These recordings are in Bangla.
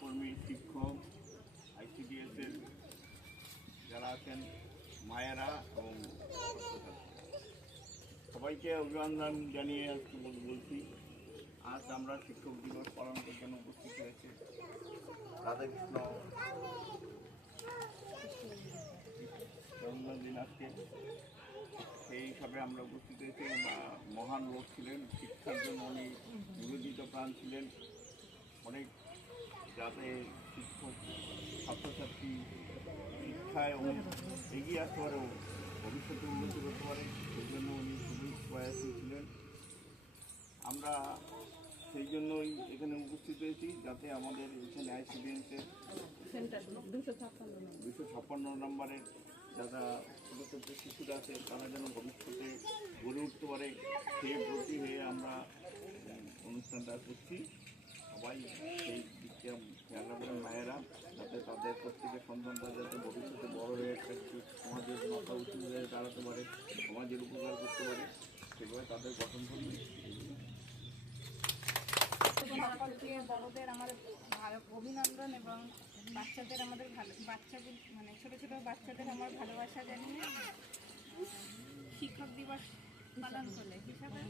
কর্মী, শিক্ষক, আইসিডিএসের যারা আছেন, মায়েরা এবং সবাইকে অভিনন্দন জানিয়ে আজকে বলছি, আজ আমরা শিক্ষক দিবস পালন করার জন্য উপস্থিত হয়েছে রাধাকৃষ্ণ জন্মদিন আজকে। সেই হিসাবে আমরা উপস্থিত হয়েছি। মহান লোক ছিলেন, শিক্ষার জন্য উনি নিবেদিত প্রাণ ছিলেন। অনেক যাতে শিক্ষক ছাত্রছাত্রী শিক্ষায় এগিয়ে আসতে পারে, ভবিষ্যতে উন্নতি করতে পারে, সেই জন্য উনি খুবই প্রয়াসী ছিলেন। আমরা সেই জন্যই এখানে উপস্থিত হয়েছি, যাতে আমাদের এখানে আইসিডিএসের 256 নম্বরের যারা ছোটো ছোটো শিশুরা আছে তারা যেন ভবিষ্যতে গড়ে উঠতে পারে, সেই ব্রতী হয়ে আমরা অনুষ্ঠানটা করছি। সবাই সেই দিকটা খেয়াল রাখবেন, মায়েরা যাতে তাদের প্রত্যেকের সন্তানরা যাতে ভবিষ্যতে বড় হয়ে একটা সমাজের মাথা উঁচু হয়ে দাঁড়াতে পারে, সমাজের উপকার করতে পারে, সেভাবে তাদের গঠন করবে। বড়দের আমার অভিনন্দন এবং বাচ্চাদের আমাদের বাচ্চাদের মানে ছোটো ছোটো বাচ্চাদের আমার ভালোবাসা জানিয়ে শিক্ষক দিবস পালন করলে হিসাবে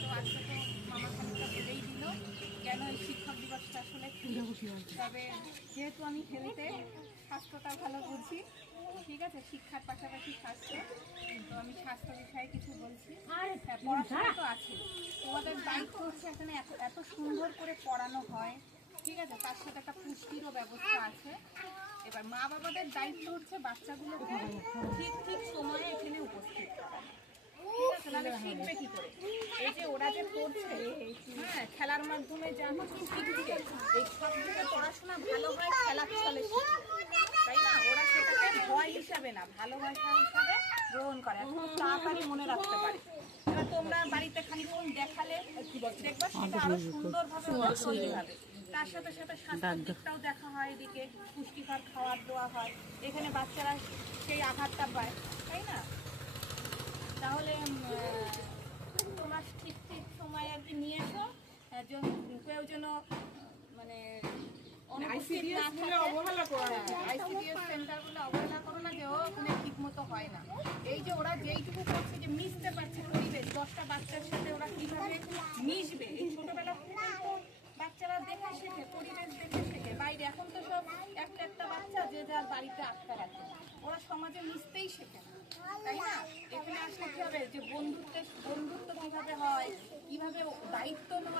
তো আজকে তো মামা খানিকটা বলেই দিল কেন এই শিক্ষক দিবসটা আসলে কী। তবে যেহেতু আমি হেলথে স্বাস্থ্যটা ভালো বুঝি, ঠিক আছে, শিক্ষার পাশাপাশি স্বাস্থ্য, তো আমি স্বাস্থ্য বিষয়ে কিছু বলছি। পড়াশোনা তো আছে, তোমাদের দায়িত্ব হচ্ছে এখানে এত সুন্দর করে পড়ানো হয়, ঠিক আছে, তার সাথে একটা পুষ্টিরও ব্যবস্থা আছে। এবার মা বাবাদের দায়িত্ব হচ্ছে বাচ্চাগুলোকে ঠিক ঠিক সময়ে এখানে উপস্থিত করানো, ঠিক আছে, নাহলে শিখবে কি করে। এই যে ওরা যে পড়ছে, হ্যাঁ, খেলার মাধ্যমে যা কিছু শিখছে, এই সব থেকে পড়াশোনা ভালো হয় খেলার ছলে শিখে, তাই না? ওরা সেটাকে ভয় হিসাবে না, ভালোবাসা হিসাবে গ্রহণ করে, খুব তাড়াতাড়ি মনে রাখতে পারে। এবার তোমরা বাড়িতে খানিকক্ষণ দেখালে দেখবা সেটা আরো সুন্দরভাবে তৈরি হবে। তার সাথে সাথে স্বাস্থ্যের দিকটাও দেখা হয়, এদিকে পুষ্টিকর খাবার দেওয়া হয়, এখানে বাচ্চারা সেই আঘাতটা পায়, তাই না? তাহলে তোমরা ঠিক ঠিক সময় আর কি নিয়ে এসো, কেউ যেন মানে আইসিডিএস সেন্টারগুলো অবহেলা করো না, যে ওখানে ঠিক মতো হয় না। এই যে ওরা যেইটুকু করছে, যে মিশতে পারছে পরিবেশ, 10টা বাচ্চার সাথে ওরা কীভাবে মিশবে, এই ছোটোবেলা বাচ্চারা দেখে শেখে, পরিবেশ দেখে শেখে। বাইরে এখন তো সব একটা একটা বাচ্চা যে যার বাড়িতে আটকা রাখে, ওরা সমাজে মিশতেই শেখে না, তাই না? এখানে আসলে কী হবে, যে বন্ধুত্ব কীভাবে হয়, কীভাবে দায়িত্ব নেওয়া